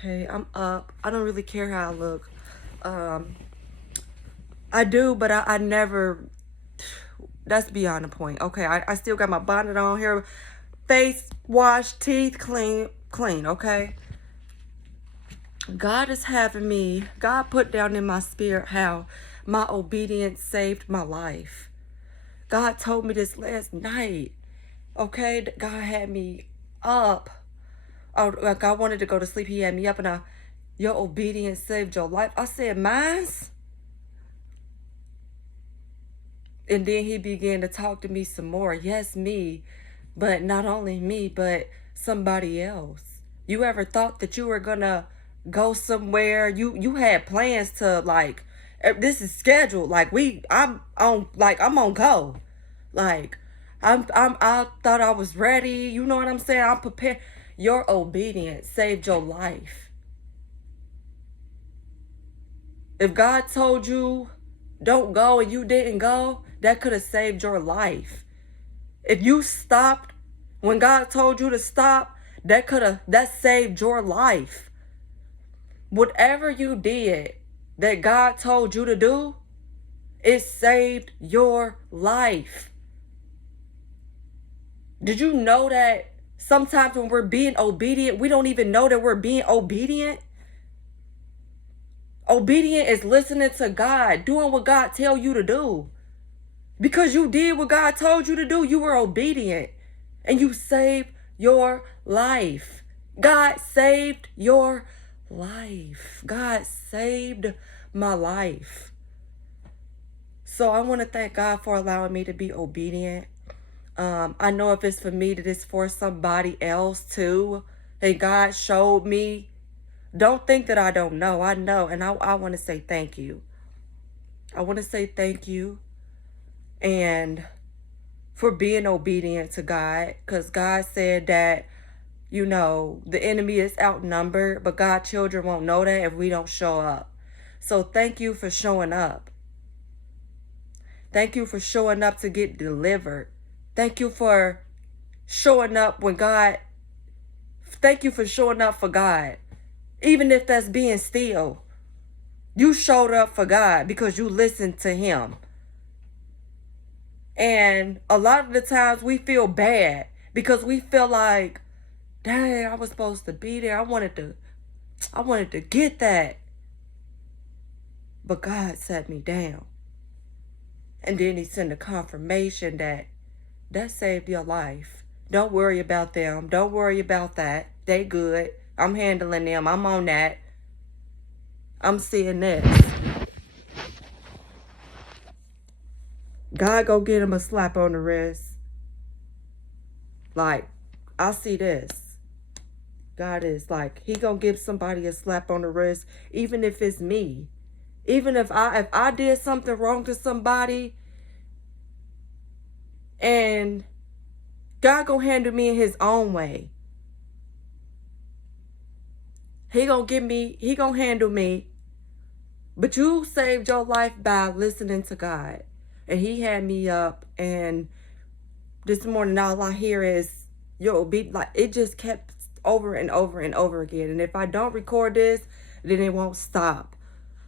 Okay, I'm up. I don't really care how I look. Um, I do, but I never. That's beyond the point. Okay, I still got my bonnet on here, face washed, teeth clean. Okay, God is having me. God put down in my spirit how my obedience saved my life. God told me this last night. Okay, God had me up. Oh, like I wanted to go to sleep. He had me up, and your obedience saved your life. I said, mine's. And then he began to talk to me some more. Yes, me, but not only me, but somebody else. You ever thought that you were gonna go somewhere? You had plans to like this is scheduled. Like I'm on go. Like I thought I was ready. You know what I'm saying? I'm prepared. Your obedience saved your life. If God told you don't go and you didn't go, that could have saved your life. If you stopped when God told you to stop, that saved your life. Whatever you did that God told you to do, it saved your life. Did you know that sometimes when we're being obedient, we don't even know that we're being obedient? Obedient is listening to God, doing what God tell you to do. Because you did what God told you to do, you were obedient. And you saved your life. God saved your life. God saved my life. So I want to thank God for allowing me to be obedient. I know if it's for me, that it's for somebody else too. And God showed me. Don't think that I don't know. I know. And I want to say thank you. I want to say thank you. And for being obedient to God. Because God said that, the enemy is outnumbered. But God's children won't know that if we don't show up. So thank you for showing up. Thank you for showing up to get delivered. Thank you for showing up when God. Thank you for showing up for God. Even if that's being still. You showed up for God because you listened to him. And a lot of the times we feel bad because we feel like, dang, I was supposed to be there. I wanted to get that. But God set me down. And then he sent a confirmation that saved your life. Don't worry about them. Don't worry about that. They good. I'm handling them. I'm on that. I'm seeing this. God go get him a slap on the wrist. Like, I see this. God is like, he gonna give somebody a slap on the wrist, even if it's me. Even if I did something wrong to somebody, and God gonna handle me in his own way. He gonna handle me. But you saved your life by listening to God. And he had me up, and this morning all I hear is your obedience. Like, it just kept over and over and over again. And if I don't record this, then it won't stop.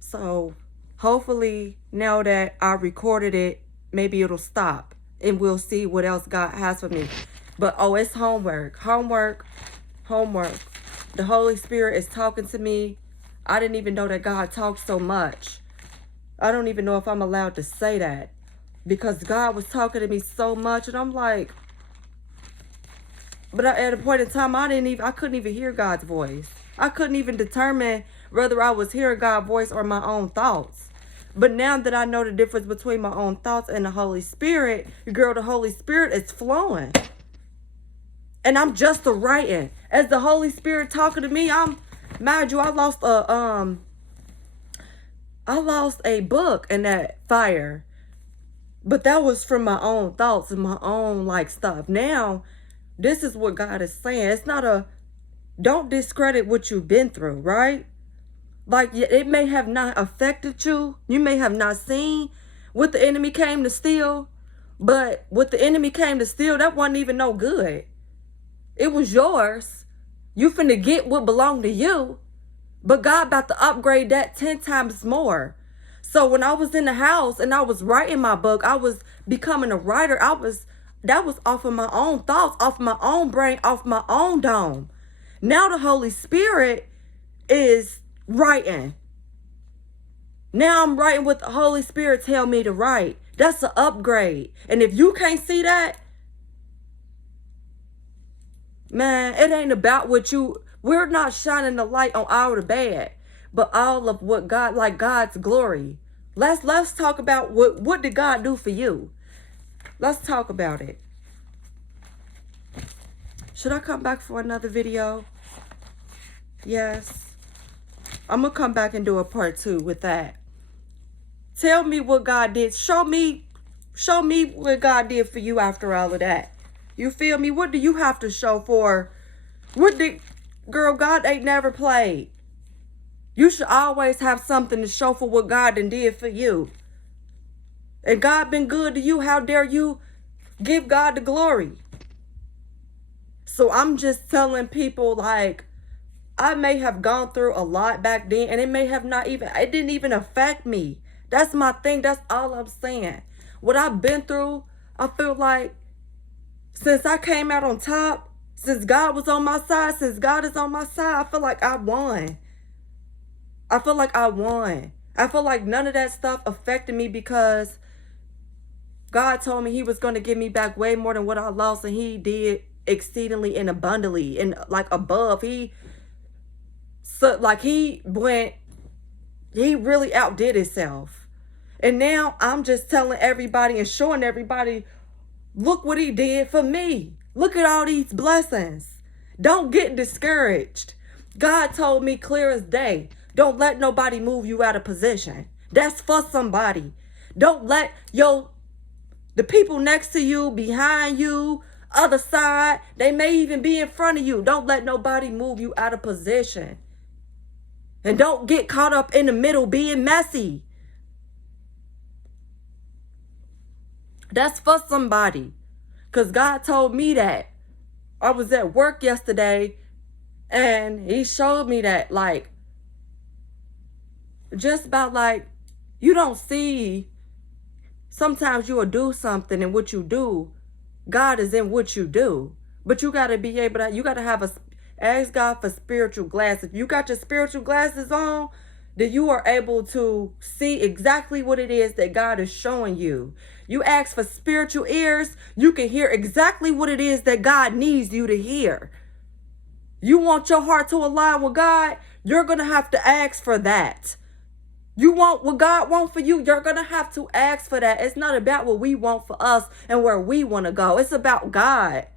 So hopefully now that I recorded it, maybe it'll stop and we'll see what else God has for me. But it's homework. The Holy Spirit is talking to me. I didn't even know that God talks so much. I don't even know if I'm allowed to say that, because God was talking to me so much, and I'm like, but at a point in time, I couldn't even hear God's voice. I couldn't even determine whether I was hearing God's voice or my own thoughts. But now that I know the difference between my own thoughts and the Holy Spirit, girl, the Holy Spirit is flowing. And I'm just a writing. As the Holy Spirit talking to me, mind you, I lost a book in that fire. But that was from my own thoughts and my own stuff. Now, this is what God is saying. It's not don't discredit what you've been through, right? Like, it may have not affected you. You may have not seen what the enemy came to steal. But what the enemy came to steal, that wasn't even no good. It was yours. You finna get what belonged to you. But God about to upgrade that 10 times more. So when I was in the house and I was writing my book, I was becoming a writer. That was off of my own thoughts, off my own brain, off my own dome. Now the Holy Spirit is writing. Now I'm writing what the Holy Spirit tell me to write. That's an upgrade. And if you can't see that, man, it ain't about we're not shining the light on our bad, but all of what God, like God's glory. Let's talk about what did God do for you? Let's talk about it. Should I come back for another video? Yes. I'm going to come back and do a part 2 with that. Tell me what God did. Show me what God did for you after all of that. You feel me? What do you have to show for? Girl, God ain't never played. You should always have something to show for what God done did for you. And God been good to you. How dare you give God the glory? So I'm just telling people, like, I may have gone through a lot back then, and it may have it didn't even affect me. That's my thing. That's all I'm saying. What I've been through, I feel like since I came out on top, since God was on my side, since God is on my side, I feel like I won. I feel like I won. I feel like none of that stuff affected me because God told me he was going to give me back way more than what I lost, and he did exceedingly and abundantly and like above. He really outdid himself. And now I'm just telling everybody and showing everybody, look what he did for me. Look at all these blessings. Don't get discouraged. God told me clear as day, don't let nobody move you out of position. That's for somebody. Don't let the people next to you, behind you, other side, they may even be in front of you. Don't let nobody move you out of position. And don't get caught up in the middle being messy. That's for somebody. Because God told me that. I was at work yesterday and he showed me that, like, just about like, you don't see, sometimes you will do something and what you do, God is in what you do. But you got to be able to, you got to ask God for spiritual glasses. If you got your spiritual glasses on, then you are able to see exactly what it is that God is showing you. You ask for spiritual ears, you can hear exactly what it is that God needs you to hear. You want your heart to align with God, you're going to have to ask for that. You want what God wants for you, you're going to have to ask for that. It's not about what we want for us and where we want to go. It's about God.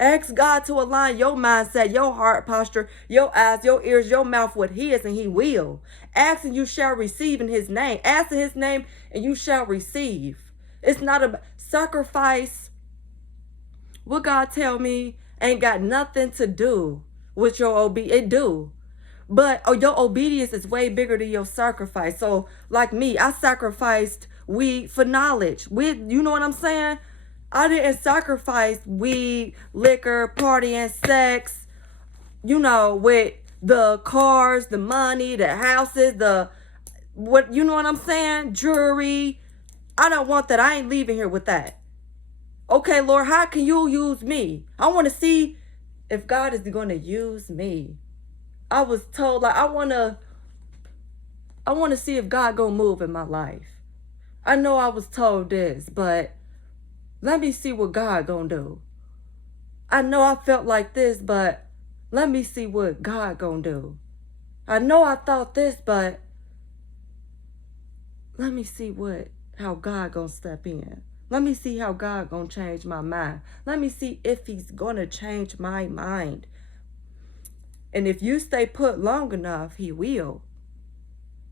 Ask God to align your mindset, your heart posture, your eyes, your ears, your mouth with his, and he will. Ask and you shall receive in his name. Ask in his name and you shall receive. It's not a sacrifice. What God tell me ain't got nothing to do with your obedience. It do. But your obedience is way bigger than your sacrifice. So like me, I sacrificed weed for knowledge. You know what I'm saying? I didn't sacrifice weed, liquor, partying, sex, with the cars, the money, the houses, you know what I'm saying? Jewelry. I don't want that. I ain't leaving here with that. Okay, Lord, how can you use me? I want to see if God is going to use me. I was told, like, I want to see if God gonna move in my life. I know I was told this, but let me see what God gonna do. I know I felt like this, but let me see what God gonna do. I know I thought this, but let me see how God gonna step in. Let me see how God gonna change my mind. Let me see if he's gonna change my mind. And if you stay put long enough, he will.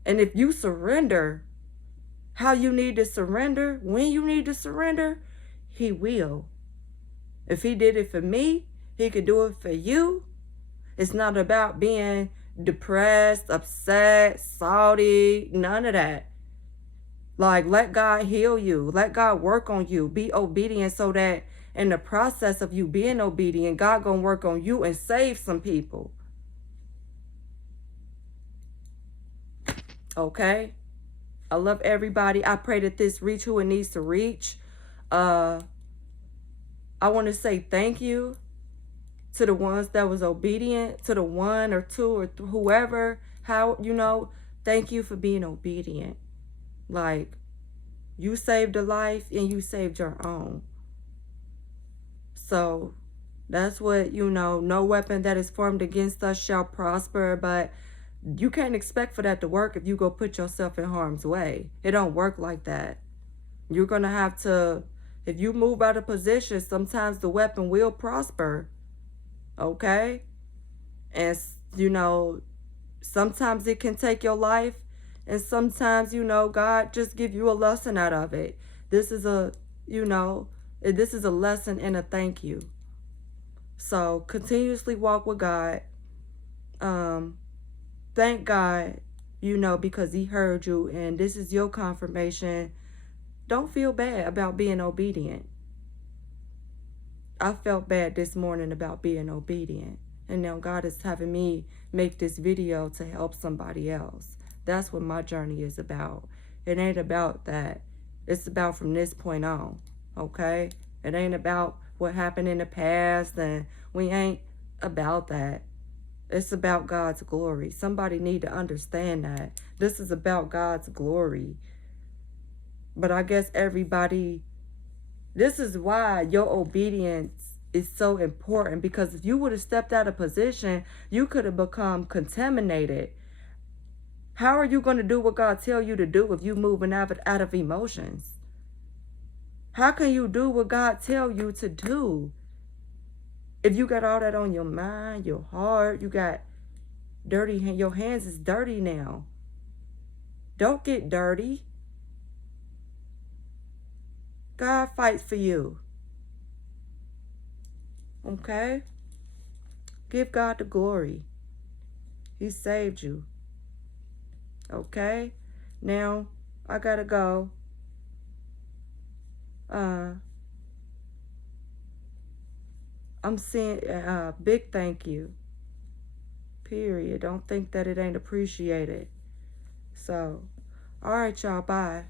And if you surrender how you need to surrender, when you need to surrender, he will. If he did it for me, he could do it for you. It's not about being depressed, upset, salty, none of that. Like, let God heal you. Let God work on you. Be obedient so that in the process of you being obedient, God gonna work on you and save some people. Okay? I love everybody. I pray that this reach who it needs to reach. I want to say thank you to the ones that was obedient, to the one or two or whoever, how, thank you for being obedient. Like, you saved a life and you saved your own. So that's what, no weapon that is formed against us shall prosper, but you can't expect for that to work if you go put yourself in harm's way. It don't work like that. You're going to have to, if you move out of position, sometimes the weapon will prosper. Okay? And, sometimes it can take your life, and sometimes, God just give you a lesson out of it. This is a, this is a lesson and a thank you. So continuously walk with God. Thank God, because he heard you, and this is your confirmation. Don't feel bad about being obedient. I felt bad this morning about being obedient. And now God is having me make this video to help somebody else. That's what my journey is about. It ain't about that. It's about from this point on. Okay? It ain't about what happened in the past, and we ain't about that. It's about God's glory. Somebody need to understand that. This is about God's glory. But I guess everybody, this is why your obedience is so important, because if you would have stepped out of position, you could have become contaminated. How are you going to do what God tell you to do if you moving out of emotions? How can you do what God tell you to do if you got all that on your mind, your heart, you got dirty, your hands is dirty now. Don't get dirty. God fights for you. Okay? Give God the glory. He saved you. Okay? Now, I gotta go. I'm saying big thank you. Period. Don't think that it ain't appreciated. So, all right, y'all. Bye.